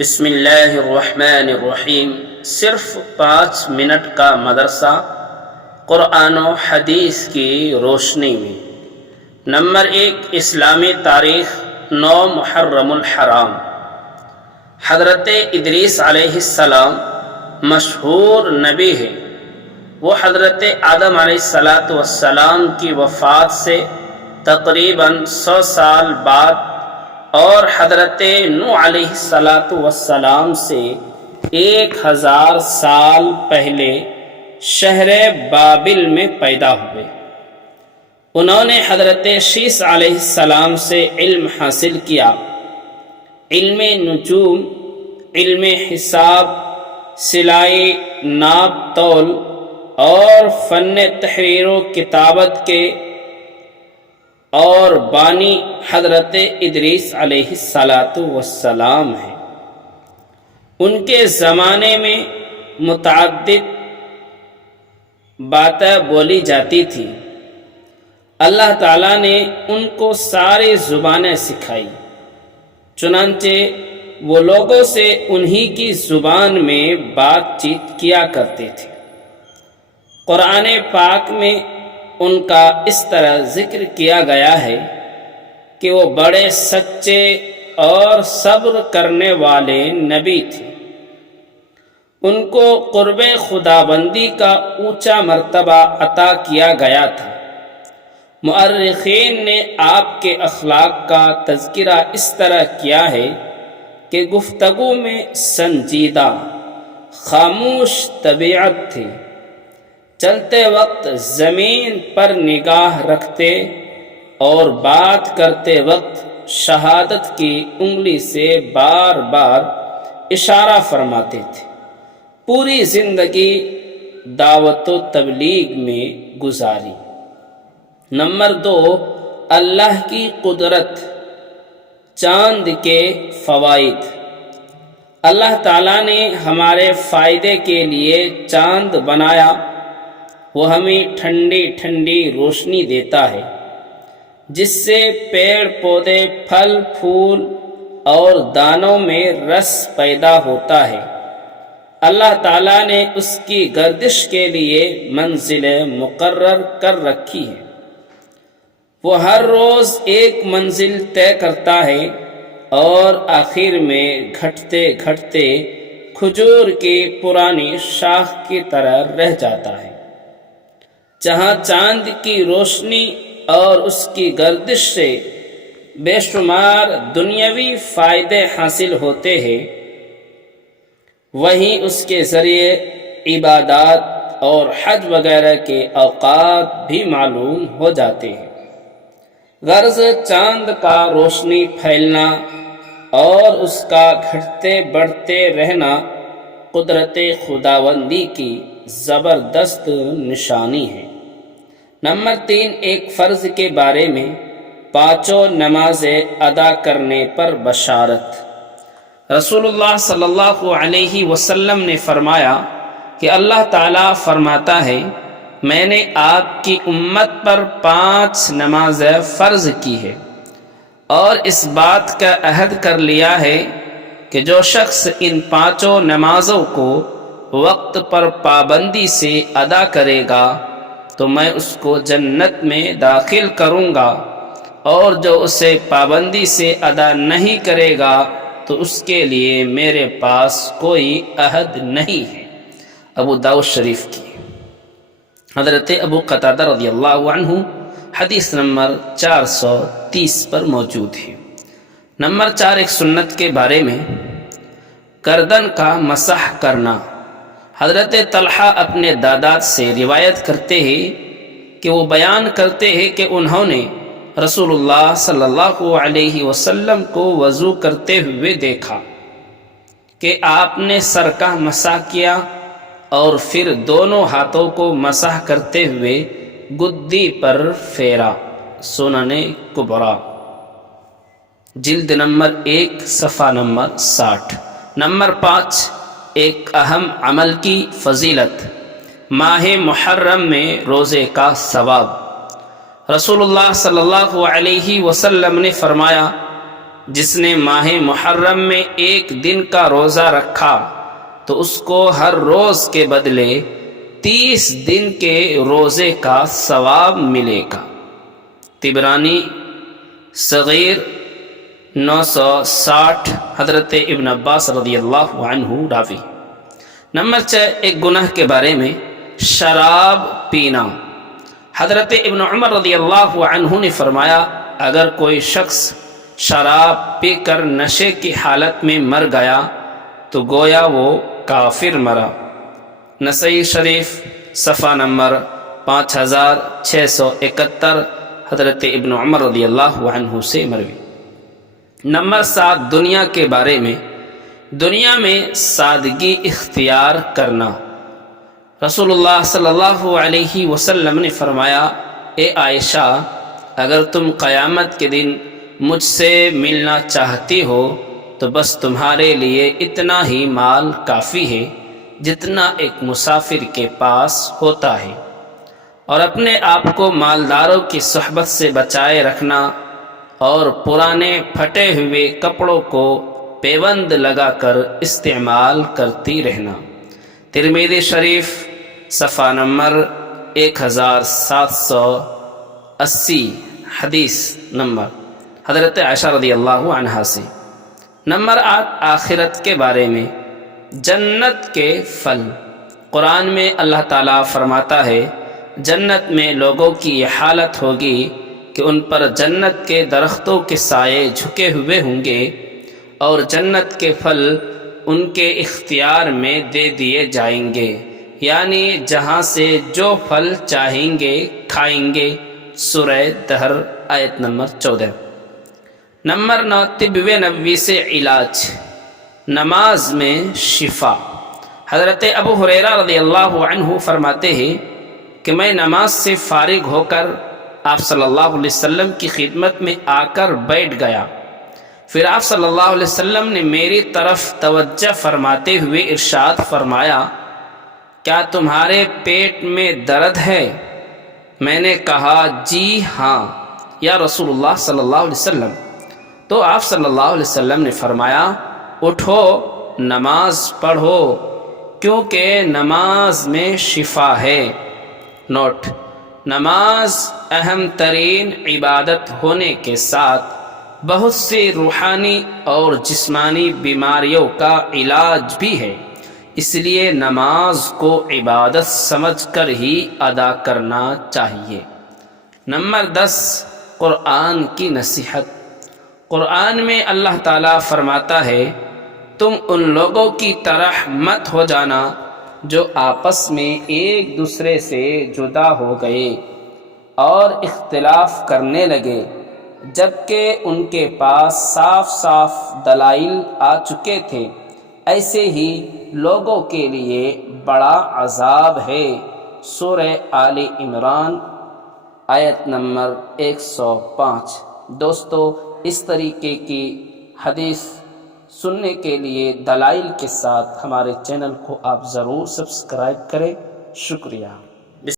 بسم اللہ الرحمن الرحیم۔ صرف 5 منٹ کا مدرسہ قرآن و حدیث کی روشنی میں۔ نمبر 1، اسلامی تاریخ 9 محرم الحرام۔ حضرت ادریس علیہ السلام مشہور نبی ہے۔ وہ حضرت آدم علیہ السلام کی وفات سے تقریباً 100 سال بعد اور حضرت نوح علیہ السلام سے 1000 سال پہلے شہر بابل میں پیدا ہوئے۔ انہوں نے حضرت شیس علیہ السلام سے علم حاصل کیا، علم نجوم، علم حساب، سلائی، ناپ تول اور فن تحریر و کتابت کے، اور بانی حضرت ادریس علیہ السلام ہیں۔ ان کے زمانے میں متعدد باتیں بولی جاتی تھی۔ اللہ تعالیٰ نے ان کو ساری زبانیں سکھائی، چنانچہ وہ لوگوں سے انہی کی زبان میں بات چیت کیا کرتے تھے۔ قرآن پاک میں ان کا اس طرح ذکر کیا گیا ہے کہ وہ بڑے سچے اور صبر کرنے والے نبی تھے۔ ان کو قرب خداوندی کا اونچا مرتبہ عطا کیا گیا تھا۔ مؤرخین نے آپ کے اخلاق کا تذکرہ اس طرح کیا ہے کہ گفتگو میں سنجیدہ، خاموش طبیعت تھی، چلتے وقت زمین پر نگاہ رکھتے اور بات کرتے وقت شہادت کی انگلی سے بار بار اشارہ فرماتے تھے۔ پوری زندگی دعوت و تبلیغ میں گزاری۔ نمبر 2، اللہ کی قدرت، چاند کے فوائد۔ اللہ تعالیٰ نے ہمارے فائدے کے لیے چاند بنایا۔ وہ ہمیں ٹھنڈی ٹھنڈی روشنی دیتا ہے، جس سے پیڑ پودے، پھل پھول اور دانوں میں رس پیدا ہوتا ہے۔ اللہ تعالیٰ نے اس کی گردش کے لیے منزل مقرر کر رکھی ہے۔ وہ ہر روز ایک منزل طے کرتا ہے اور آخر میں گھٹتے گھٹتے کھجور کی پرانی شاخ کی طرح رہ جاتا ہے۔ جہاں چاند کی روشنی اور اس کی گردش سے بے شمار دنیاوی فائدے حاصل ہوتے ہیں، وہیں اس کے ذریعے عبادات اور حج وغیرہ کے اوقات بھی معلوم ہو جاتے ہیں۔ غرض چاند کا روشنی پھیلنا اور اس کا گھٹتے بڑھتے رہنا قدرت خداوندی کی زبردست نشانی ہے۔ نمبر 3، ایک فرض کے بارے میں 5 نمازیں ادا کرنے پر بشارت۔ رسول اللہ صلی اللہ علیہ وسلم نے فرمایا کہ اللہ تعالیٰ فرماتا ہے، میں نے آپ کی امت پر 5 نمازیں فرض کی ہے، اور اس بات کا عہد کر لیا ہے کہ جو شخص ان 5 نمازوں کو وقت پر پابندی سے ادا کرے گا تو میں اس کو جنت میں داخل کروں گا، اور جو اسے پابندی سے ادا نہیں کرے گا تو اس کے لیے میرے پاس کوئی عہد نہیں ہے۔ ابو داؤد شریف کی۔ حضرت ابو قتادہ رضی اللہ عنہ حدیث نمبر 430 پر موجود ہے۔ نمبر 4، ایک سنت کے بارے میں گردن کا مسح کرنا۔ حضرت طلحہ اپنے دادا سے روایت کرتے ہیں کہ وہ بیان کرتے ہیں کہ انہوں نے رسول اللہ صلی اللہ علیہ وسلم کو وضو کرتے ہوئے دیکھا کہ آپ نے سر کا مسح کیا اور پھر دونوں ہاتھوں کو مسح کرتے ہوئے گدی پر پھیرا۔ سنن کبریٰ، جلد نمبر 1، صفحہ نمبر 60۔ نمبر 5، ایک اہم عمل کی فضیلت، ماہ محرم میں روزے کا ثواب۔ رسول اللہ صلی اللہ علیہ وسلم نے فرمایا، جس نے ماہ محرم میں ایک دن کا روزہ رکھا تو اس کو ہر روز کے بدلے 30 دن کے روزے کا ثواب ملے گا۔ طبرانی صغیر 960، حضرت ابن عباس رضی اللہ عنہ راوی۔ نمبر 6، ایک گناہ کے بارے میں شراب پینا۔ حضرت ابن عمر رضی اللہ عنہ نے فرمایا، اگر کوئی شخص شراب پی کر نشے کی حالت میں مر گیا تو گویا وہ کافر مرا۔ نسائی شریف صفحہ نمبر 5671، حضرت ابن عمر رضی اللہ عنہ سے مروی۔ نمبر 7، دنیا کے بارے میں دنیا میں سادگی اختیار کرنا۔ رسول اللہ صلی اللہ علیہ وسلم نے فرمایا، اے عائشہ، اگر تم قیامت کے دن مجھ سے ملنا چاہتی ہو تو بس تمہارے لیے اتنا ہی مال کافی ہے جتنا ایک مسافر کے پاس ہوتا ہے، اور اپنے آپ کو مالداروں کی صحبت سے بچائے رکھنا اور پرانے پھٹے ہوئے کپڑوں کو پیوند لگا کر استعمال کرتی رہنا۔ ترمذی شریف صفحہ نمبر 1780، حدیث نمبر حضرت عائشہ رضی اللہ عنہا سے۔ نمبر 8، آخرت کے بارے میں جنت کے پھل۔ قرآن میں اللہ تعالیٰ فرماتا ہے، جنت میں لوگوں کی یہ حالت ہوگی کہ ان پر جنت کے درختوں کے سائے جھکے ہوئے ہوں گے اور جنت کے پھل ان کے اختیار میں دے دیے جائیں گے، یعنی جہاں سے جو پھل چاہیں گے کھائیں گے۔ سورہ دہر آیت نمبر 14۔ نمبر 9، طب نبوی سے علاج، نماز میں شفا۔ حضرت ابو ہریرہ رضی اللہ عنہ فرماتے ہیں کہ میں نماز سے فارغ ہو کر آپ صلی اللہ علیہ وسلم کی خدمت میں آ کر بیٹھ گیا، پھر آپ صلی اللہ علیہ وسلم نے میری طرف توجہ فرماتے ہوئے ارشاد فرمایا، کیا تمہارے پیٹ میں درد ہے؟ میں نے کہا، جی ہاں یا رسول اللہ صلی اللہ علیہ وسلم۔ تو آپ صلی اللہ علیہ وسلم نے فرمایا، اٹھو نماز پڑھو کیونکہ نماز میں شفا ہے۔ نوٹ: نماز اہم ترین عبادت ہونے کے ساتھ بہت سی روحانی اور جسمانی بیماریوں کا علاج بھی ہے، اس لیے نماز کو عبادت سمجھ کر ہی ادا کرنا چاہیے۔ نمبر 10، قرآن کی نصیحت۔ قرآن میں اللہ تعالیٰ فرماتا ہے، تم ان لوگوں کی طرح مت ہو جانا جو آپس میں ایک دوسرے سے جدا ہو گئے اور اختلاف کرنے لگے، جبکہ ان کے پاس صاف صاف دلائل آ چکے تھے۔ ایسے ہی لوگوں کے لیے بڑا عذاب ہے۔ سورہ آل عمران آیت نمبر 105۔ دوستو، اس طریقے کی حدیث سننے کے لیے دلائل کے ساتھ ہمارے چینل کو آپ ضرور سبسکرائب کریں۔ شکریہ۔